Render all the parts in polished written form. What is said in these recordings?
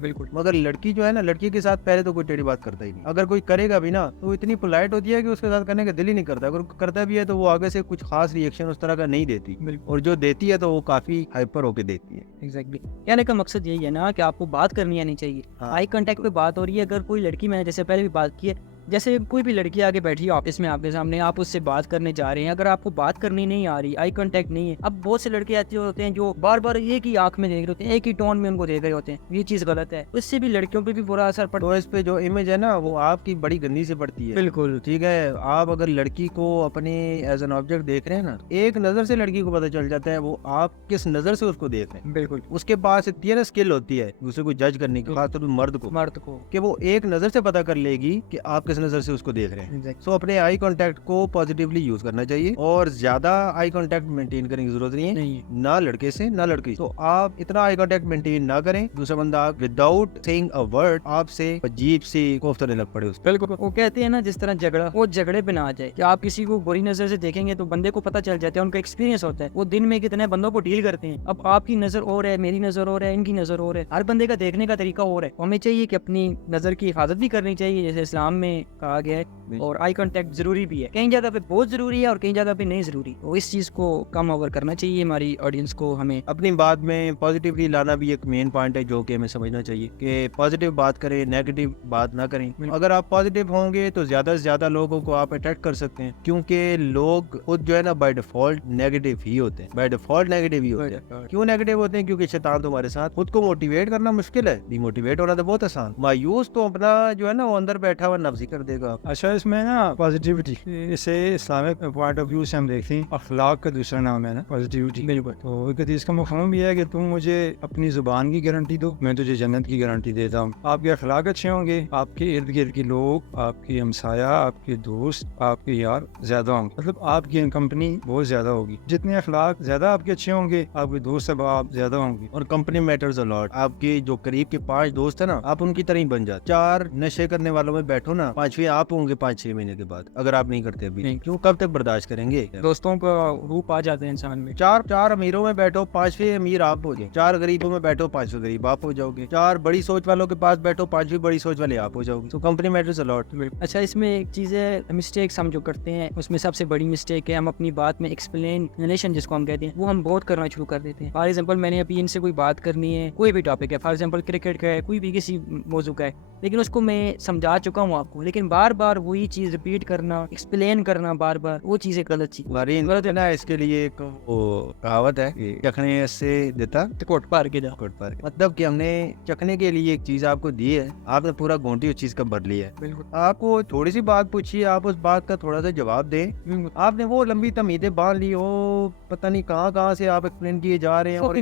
बिल्कुल। मगर लड़की जो है ना, लड़की के साथ पहले तो कोई टेढ़ी बात करता ही नहीं। अगर कोई करेगा भी ना तो वो इतनी पोलाइट होती है कि उसके साथ करने का दिल ही नहीं करता। अगर करता भी है तो वो आगे से कुछ खास रिएक्शन उस तरह का नहीं देती, बिल्कुल। और जो देती है तो वो काफी हाइपर होके देती है। एग्जैक्टली। कहने का मकसद यही है ना कि आपको बात करनी आनी चाहिए। हाँ। आई कांटेक्ट पे बात हो रही है, अगर कोई लड़की, मैंने जैसे पहले भी बात की है, जैसे कोई भी लड़की आगे बैठी है ऑफिस में आपके सामने, आप उससे बात करने जा रहे हैं, अगर आपको बात करनी नहीं आ रही, आई कांटेक्ट नहीं है। अब बहुत से लड़के ऐसे होते हैं जो बार बार एक ही आंख में देख रहे होते हैं, एक ही टोन में उनको देख रहे होते हैं, ये चीज गलत है। उससे भी लड़कियों पे भी बुरा असर पड़ता तो इस पे जो इमेज है ना वो आपकी बड़ी गंदी से पड़ती है। बिल्कुल। ठीक है, आप अगर लड़की को अपनी एज एन ऑब्जेक्ट देख रहे हैं ना, एक नजर से लड़की को पता चल जाता है वो आप किस नजर से उसको देख रहे हैं। बिल्कुल। उसके पास इतनी ना स्किल होती है दूसरे को जज करने की, खासतौर पर मर्द को, कि वो एक नजर से पता कर लेगी कि आप किस नजर से उसको देख रहे हैं। Exactly. सो अपने आई कांटेक्ट को पॉजिटिवली यूज करना चाहिए, और ज्यादा आई कांटेक्ट मेंटेन करने की जरूरत नहीं है, ना लड़के से ना लड़की। तो आप इतना आई कांटेक्ट मेंटेन ना करें, दूसरा बंदा विदाउट सेइंग अ वर्ड आपसे अजीब सी कोफ्तने लग पड़े उस। बिल्कुल। वो कहते हैं ना, जिस तरह झगड़ा, वो झगड़े पे ना आ जाए कि आप किसी को बुरी नजर से देखेंगे तो बंदे को पता चल जाता है, उनका एक्सपीरियंस होता है, वो दिन में कितने बंदों को डील करते हैं। अब आपकी नजर और है, मेरी नजर और है, इनकी नजर और है, हर बंदे का देखने का तरीका और है। हमें चाहिए कि अपनी नजर की हिफाजत भी करनी चाहिए, जैसे इस्लाम में कहा गया है, और आई कांटेक्ट जरूरी भी है। कई जगह पे बहुत जरूरी है और कई जगह पे नहीं जरूरी, तो इस चीज को कम ओवर करना चाहिए हमारी ऑडियंस को। हमें अपनी बात में पॉजिटिवली लाना भी एक मेन पॉइंट है जो कि हमें समझना चाहिए कि पॉजिटिव बात करें, नेगेटिव बात ना करें। अगर आप पॉजिटिव होंगे तो ज्यादा से ज्यादा लोगों को आप अट्रैक्ट कर सकते हैं, क्योंकि लोग खुद जो है ना बाय डिफॉल्ट नेगेटिव ही होते हैं, बाय डिफॉल्ट नेगेटिव ही होते हैं। क्यों नेगेटिव होते हैं? क्योंकि शैतान तुम्हारे साथ। खुद को मोटिवेट करना मुश्किल है, डिमोटिवेट होना तो बहुत आसान। मायूस तो अपना जो है ना वो अंदर बैठा हुआ नफ्स ही कर देगा। अच्छा, इसमें ना पॉजिटिविटी, इसे इस्लामिक पॉइंट ऑफ व्यू से हम देखते हैं, अखलाक का दूसरा नाम है ना पॉजिटिविटी। बिल्कुल। तो एक हदीस का मफहूम ये है कि तुम मुझे अपनी जुबान की गारंटी दो, मैं तुझे जन्नत की गारंटी देता हूँ। आपके अखलाक अच्छे होंगे, आपके इर्द गिर्द के लोग, आपकी हमसाया, आपके दोस्त, आपके यार ज्यादा होंगे, मतलब आपकी कंपनी बहुत ज्यादा होगी। जितने अखलाक ज्यादा आपके अच्छे होंगे, आपके दोस्त आप ज्यादा होंगे। और कंपनी मैटर्स अ लॉट। आपके जो करीब के 5 दोस्त है ना, आप उनकी तरह ही बन जाते। 4 नशे करने वालों में बैठो ना, 5वें आप होंगे 5-6 महीने के बाद, अगर आप नहीं करते अभी। नहीं। क्यों, कब तक बर्दाश्त करेंगे? दोस्तों का रूप आ जाते हैं इंसान में। 4 अमीरों में बैठो, 5वें अमीर आप हो जाए। 4 गरीबों में बैठो, 5वें गरीब आप हो जाओगे। 4 बड़ी सोच वालों के पास बैठो, 5वीं बड़ी सोच वाले आप हो जाओगे। तो कंपनी मैटर्स अ लॉट। अच्छा, इसमें एक चीज़ है, मिस्टेक्स हम जो करते हैं उसमें सबसे बड़ी मिस्टेक है, हम अपनी बात में एक्सप्लेनेशन जिसको हम कहते हैं वो हम बहुत करना शुरू कर देते हैं। फॉर एग्जांपल, मैंने अभी इनसे कोई बात करनी है, कोई भी टॉपिक है, फॉर एग्जांपल क्रिकेट का है, कोई भी किसी मौजू का है, लेकिन उसको मैं समझा चुका हूँ आपको, लेकिन बार बार वही चीज़ रिपीट करना, एक्सप्लेन करना बार बार, वो चीज़ एक गलत चीज़। गलत है ना। इसके लिए एक वो कहावत है कि चखने से देता कोट पार के जाओ। कोट पार के। मतलब कि हमने चखने के लिए एक चीज आपको दी है, आपने पूरा घोंटी उस चीज का भर लिया है। बिल्कुल। आपको थोड़ी सी बात पूछी, आप उस बात का थोड़ा सा जवाब दें। आपने वो लंबी तमीदें बांध ली हो, पता नहीं कहाँ से आप एक्सप्लेन किए जा रहे हैं, और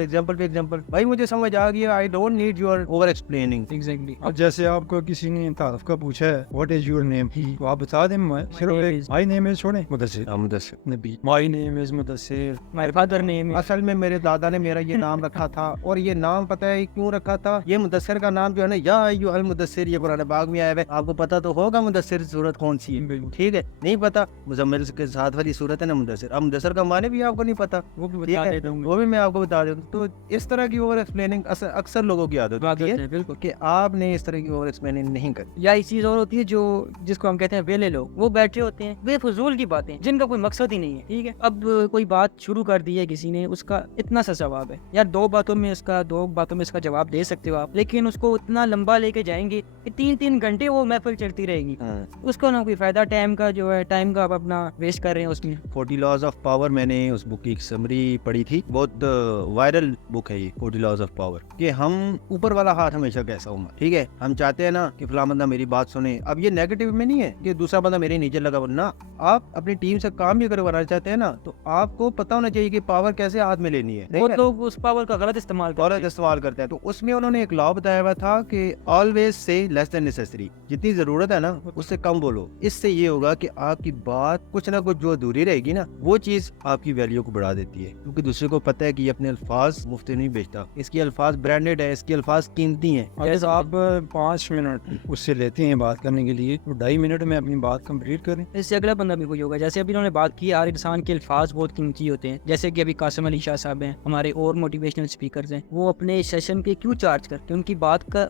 एग्जाम्पल पे एग्जाम्पल। भाई मुझे समझ आ गया, I don't need your over explaining. Exactly. अब जैसे आपको किसी ने तारफ का पूछा है, व्हाट इज योर नेम, तो आप बता दें सिर्फ माय नेम इज, छोड़ें मुदस्सिर नबी, my name is Mudassir, my father name. असल में मेरे दादा ने मेरा ये नाम रखा था, और ये नाम पता है क्यों रखा था? ये मुदस्सिर का नाम जो है ना, या अय्युहल मुदस्सिर, ये कुरान पाक में आया है। आपको पता तो होगा मुदस्सिर सूरत कौन सी है, ठीक है? नहीं पता, मुजम्मिल के साथ वाली सूरत है ना मुदस्सिर। अब मुदस्सिर का माने भी आपको नहीं पता, वो भी ठीक बता है? देता हूँ। वो भी मैं आपको बता दूं। तो इस तरह की ओवर एक्सप्लेनिंग अक्सर लोगों की आदत होती है, बिल्कुल। कि आपने इस तरह की ओवर एक्सप्लेनिंग नहीं करनी। या एक चीज और होती है जो जिसको हम कहते हैं वेले लोग, वो बैठे होते हैं बेफजूल की बातें जिनका कोई मकसद ही नहीं है, ठीक है? अब कोई बात शुरू कर दी है किसी ने, उसका इतना सा जवाब है यार, 2 बातों में इसका जवाब दे सकते हो आप, लेकिन उसको इतना लंबा लेके जाएंगे कि 3-3 घंटे वो महफिल चलती रहेगी। उसको ना कोई फायदा, टाइम का आप अपना वेस्ट कर रहे हैं उसमें। 40 लॉज ऑफ पावर, मैंने उस बुक की समरी पढ़ी थी, बहुत वायरल बुक है ये 40 लॉज ऑफ पावर, कि हम ऊपर वाला हाथ हमेशा कैसा होगा, ठीक है? हम चाहते हैं ना कि फला बंदा मेरी बात सुने। अब ये नेगेटिव में नहीं है कि दूसरा बंदा मेरे नीचे लगा, वरना आप अपनी टीम से काम भी करवाना चाहते हैं ना, तो आपको पता होना चाहिए कि पावर कैसे हाथ में लेनी है। बहुत लोग उस पावर का गलत इस्तेमाल करते हैं। तो उसमें उन्होंने एक लॉ बताया हुआ था कि always say less than necessary, जितनी जरूरत है ना उससे कम बोलो। इससे ये होगा कि आपकी बात कुछ ना कुछ जो अधूरी रहेगी ना, वो चीज आपकी वैल्यू को बढ़ा देती है, क्योंकि दूसरे को पता है कि ये अपने अल्फाज मुफ्त नहीं बेचता, इसके अल्फाज ब्रांडेड है, इसके अल्फाज कीमती हैं। जैसे आप 5 मिनट उससे लेते हैं बात करने के लिए, तो 2.5 मिनट में अपनी बात कंप्लीट करें। इससे अगला बंदा भी कोई होगा। जैसे अभी उन्होंने बात की, हर इंसान के अल्फाज बहुत कीमती होते हैं। जैसे कि अभी कासिम अली शाह साहब हैं, हमारे और मोटिवेशनल स्पीकर्स हैं, वो अपने सेशन पे क्यों चार्ज करते हैं?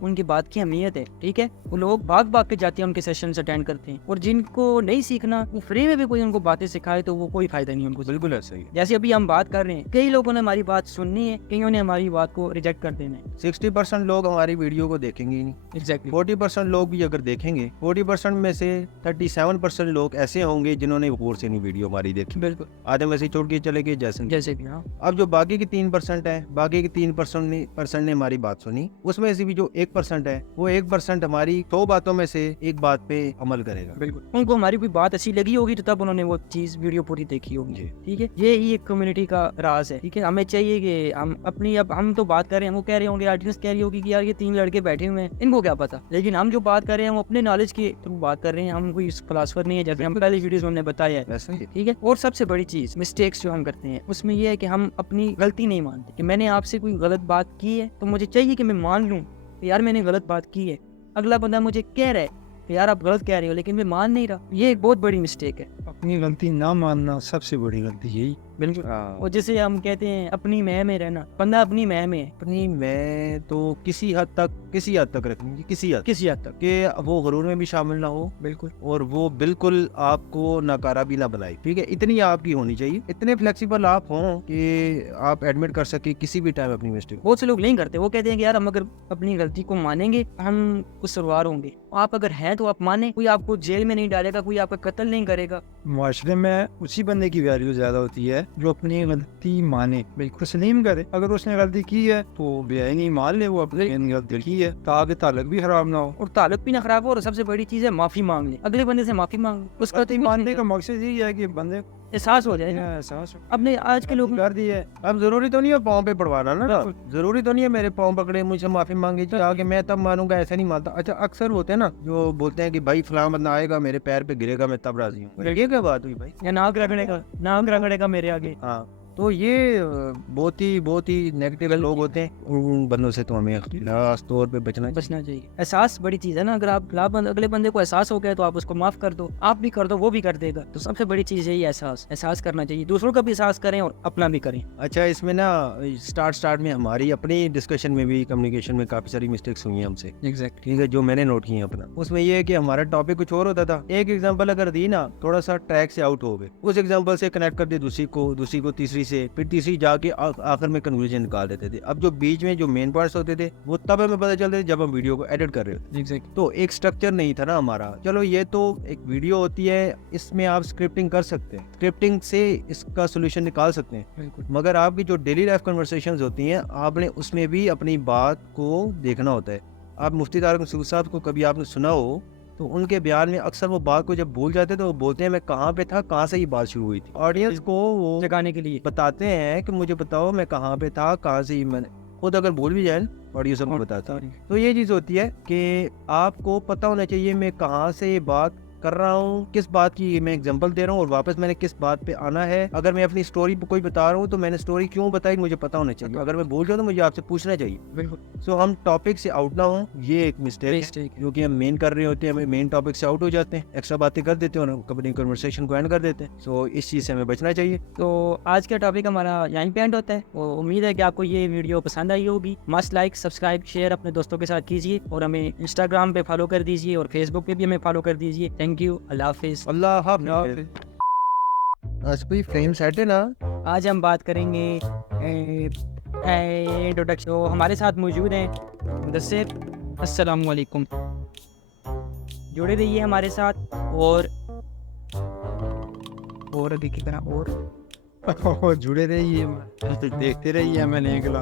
उनकी बात की अहमियत है, ठीक है। वो लोग भाग भाग के जाते हैं, उनके सेशन अटेंड करते हैं। और जिनको नहीं सीखना, वो फ्री में भी कोई उनको बातें सिखाए तो वो कोई फायदा नहीं उनको। बिल्कुल ऐसा ही। जैसे अभी हम बात कर रहे हैं, कई लोगों ने हमारी बात सुननी है, कईयों ने हमारी बात को रिजेक्ट कर देना है। 60% लोग हमारी वीडियो को देखेंगे ही नहीं। एग्जैक्टली 40% लोग भी अगर देखेंगे, 40% में से 37% लोग ऐसे होंगे जिन्होंने गौर से नहीं वीडियो हमारी देखी, बिल्कुल, आधे में से छोड़ के चले गए जैसे। भी हाँ। अब जो बाकी के 3% है, बाकी के 3% ने हमारी बात सुनी, उसमें से भी जो 1% है, वो 1% हमारी 100 बातों में से एक बात पे अमल करेगा। बिल्कुल, उनको हमारी कोई बात अच्छी लगी होगी तो तब उन्होंने वो चीज वीडियो पूरी देखी होगी। जी। ठीक है, ये ही एक कम्युनिटी का राज है। ठीक है, हमें चाहिए कि हम अपनी, अब हम तो बात कर रहे हैं, वो कह रहे होंगे, ऑडियंस कह रही होगी कि यार ये 3 लड़के बैठे हुए हैं, इनको क्या पता। लेकिन हम जो बात कर रहे हैं वो अपने नॉलेज के थ्रू बात कर रहे हैं। हम कोई फिलोसफर नहीं है, जैसे हम पहले वीडियोस में हमने बताया है। ऐसा ही। ठीक है, और सबसे बड़ी चीज मिस्टेक्स जो हम करते हैं उसमें यह है कि हम अपनी गलती नहीं मानते। कि मैंने आपसे कोई गलत बात की है तो मुझे चाहिए कि मैं मान लूं कि यार मैंने गलत बात की है। अगला बंदा मुझे कह रहा है कि यार आप गलत कह रहे हो, लेकिन मैं मान नहीं रहा। ये एक बहुत बड़ी मिस्टेक है। अपनी गलती ना मानना सबसे बड़ी गलती यही। बिल्कुल, और जिसे हम कहते हैं अपनी मैं में रहना। बंदा अपनी मैं में है, अपनी मैं तो किसी हद तक रखनी, किसी हद तक कि वो गुरूर में भी शामिल ना हो। बिल्कुल, और वो बिल्कुल आपको नाकारा भी ना बनाए। ठीक है, इतनी आपकी होनी चाहिए, इतने फ्लेक्सिबल आप हों कि आप एडमिट कर सके किसी भी टाइम अपनी मिस्टेक। बहुत से लोग नहीं करते। वो कहते हैं कि यार हम अगर अपनी गलती को मानेंगे हम कसूरवार होंगे। आप अगर हैं तो आप माने, कोई आपको जेल में नहीं डालेगा, कोई आपका कत्ल नहीं करेगा। माशरे में उसी बंदे की वैल्यू ज्यादा होती है जो अपनी गलती माने, बिल्कुल तस्लीम करे। अगर उसने गलती की है तो बेआईनी मान ले, वो अपनी गलती की है, ताकि ताल्लुक भी खराब ना हो। और ताल्लुक भी ना खराब हो। और सबसे बड़ी चीज है माफी मांग ले, अगले बंदे से माफी मांग ले। उसका गलती मानने का मकसद यही है कि बंदे एहसास हो जाए ना। एहसास हो। अपने आज के लोग कर दिए। अब जरूरी तो नहीं है पाँव पे पड़वाना ना, बिल्कुल। जरूरी तो नहीं है मेरे पाँव पकड़े मुझे माफी मांगी आगे मैं तब मानूंगा, ऐसा नहीं मानता। अच्छा, अक्सर होते हैं ना जो बोलते हैं कि भाई फलां बंदा आएगा मेरे पैर पे गिरेगा मैं तब राजी हूँ। ये क्या बात हुई भाई? या नाक रगड़ेगा मेरे आगे। हाँ, तो ये बहुत ही नेगेटिव लोग होते हैं। उन बंदों से तो हमें खास तौर पे बचना चाहिए। एहसास बड़ी चीज है ना। अगर आप अगले बंदे को एहसास हो गया तो आप उसको माफ कर दो, आप भी कर दो, वो भी कर देगा। तो सबसे बड़ी चीज यही एहसास करना चाहिए। दूसरों का भी एहसास करें और अपना भी करें। अच्छा, इसमें ना स्टार्ट में हमारी अपनी डिस्कशन में भी, कम्युनिकेशन में काफी सारी मिस्टेक्स हुई हैं हमसे। एग्जैक्ट, ठीक है, जो मैंने नोट की है अपना, उसमें ये है कि हमारा टॉपिक कुछ और होता था। एक एग्जांपल अगर दी ना, थोड़ा सा ट्रैक से आउट हो गए, उस एग्जांपल से कनेक्ट कर दी दूसरी को तीसरी से, फिर तीसरी जाके आखिर में कंक्लूजन निकाल देते थे। अब जो बीच में जो मेन पॉइंट्स होते थे वो तब हमें पता चलते थे जब हम वीडियो को एडिट कर रहे होते। एग्जैक्ट। तो एक स्ट्रक्चर नहीं था ना हमारा। चलो, ये तो एक वीडियो होती है, इसमें आप स्क्रिप्टिंग कर सकते हैं, स्क्रिप्टिंग से इसका सोल्यूशन निकाल सकते हैं। बिल्कुल, मगर आपकी जो डेली लाइफ कन्वर्सेशंस होती हैं, आपने उसमें भी अपनी बात को देखना होता है। आप मुफ्ती तारिक मसूद साहब को कभी आपने सुना हो तो उनके बयान में अक्सर वो बात को जब भूल जाते तो वो बोलते हैं मैं कहाँ पे था, कहाँ से ये बात शुरू हुई थी। ऑडियंस को वो जगाने के लिए बताते हैं कि मुझे बताओ मैं कहाँ पे था, कहाँ से मैंने खुद अगर भूल भी जाए ऑडियंस को बताता है। तो ये चीज़ होती है कि आपको पता होना चाहिए मैं कहाँ से ये बात कर रहा हूँ, किस बात की मैं एग्जांपल दे रहा हूँ और वापस मैंने किस बात पे आना है। अगर मैं अपनी स्टोरी कोई बता रहा हूँ तो मैंने स्टोरी क्यों बताई मुझे पता होना चाहिए। अगर मैं भूल जाऊँ तो मुझे आपसे पूछना चाहिए। बिल्कुल, सो हम टॉपिक से आउट ना हो, ये एक मिस्टेक है जो कि हम मेन कर रहे होते हैं। हमें मेन टॉपिक से आउट हो जाते हैं, एक्स्ट्रा बातें कर देते हैं और अपनी कन्वर्सेशन को एंड कर देते हैं। सो इस चीज़ से हमें बचना चाहिए। तो आज का टॉपिक हमारा यहीं पे एंड होता है। वो उम्मीद है कि आपको ये वीडियो पसंद आई होगी। मस्ट लाइक, सब्सक्राइब, शेयर अपने दोस्तों के साथ कीजिए और हमें इंस्टाग्राम पे फॉलो कर दीजिए और फेसबुक पे भी हमें फॉलो कर दीजिए। थैंक यू, अल्लाह हाफिज। अल्लाह हाफ़िज़। आज कोई फ्रेम सेट है ना। आज हम बात करेंगे इंट्रोडक्शन। तो हमारे साथ मौजूद हैं मुदस्सिर। अस्सलाम वालेकुम। जुड़े रहिए हमारे साथ और अभी की तरह और जुड़े रहिए, देखते रहिए हमें नहीं गला।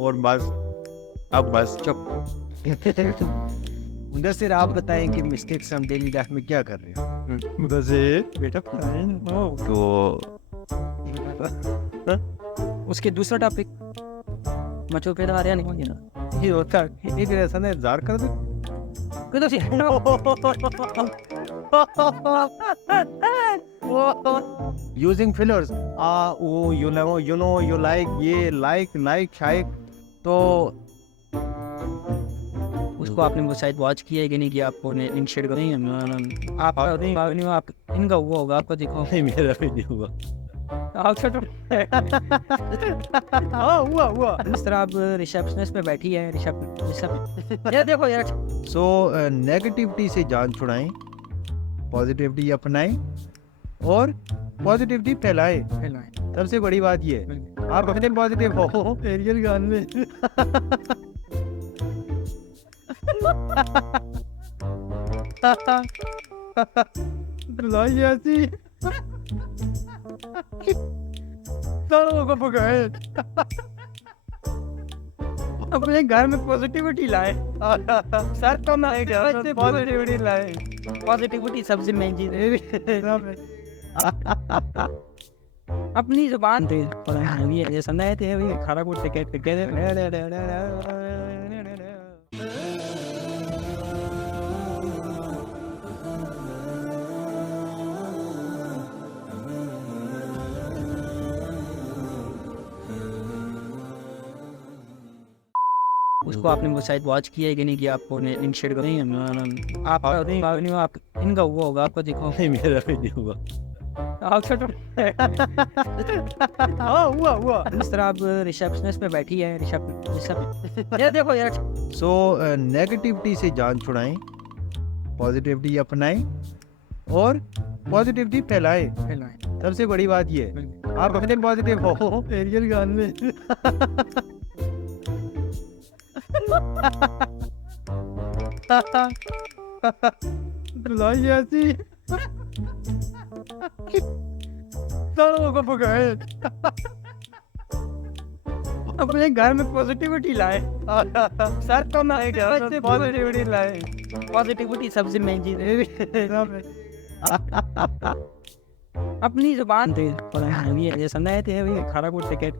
और बस अब बस चुप। मुदस्सिर, आप बताएं कि मिस्टेक्स हम डेली लाइफ में क्या कर रहे हैं। मुदस्सिर बेटा बताएं ना। तो उसके दूसरा टॉपिक मचो पे आ रहा नहीं होंगे ना। ये होता है एक ऐसा ना इंतजार कर दे। यूजिंग फिलर्स you like ये like शायक। तो उसको आपने वो शायद वॉच किया है कि नहीं किया, आपको लिंक शेयर करें आप इनका हुआ होगा, आपको देखो नहीं मेरा भी नहीं हुआ। आपका तो हाँ हुआ। इस तरह आप रिसेप्शनिस्ट पे बैठी है, रिसेप्शन ये देखो यार, सो नेगेटिविटी से जान छुड़ाएं, पॉजिटिविटी अपनाएं और पॉजिटिविटी फैलाएं। सबसे बड़ी बात ये है, आप अपने पॉजिटिव हो एरियल गान में ऐसी को पकाए अपने घर में पॉजिटिविटी लाए सर, तो मैं पॉजिटिविटी लाए। पॉजिटिविटी सबसे मेन चीज है। अपनी जुबान थे ये सुनाए थे खड़ा को टिकट उसको आपने वो शायद वॉच किया है कि नहीं किया, आपको लिंक शेयर करें आप इनका हुआ होगा, आपको देखो नहीं मेरा भी नहीं हुआ। आपका तो हाँ हुआ। इस तरह आप रिसेप्शनिस्ट पे बैठी है, रिसेप्शन ये देखो यार, सो नेगेटिविटी से जान छुड़ाएं, पॉजिटिविटी अपनाएं और पॉजिटिविटी फैलाएं। सबसे बड़ी बात ये है, आप अपने पॉजिटिव हो एरियल गान में ऐसी को पकाए अपने घर में पॉजिटिविटी लाए सर, तो मैं पॉजिटिविटी लाए। पॉजिटिविटी सबसे मेन चीज है। अपनी जुबान थे ये सुनाए थे खड़ा को टिकट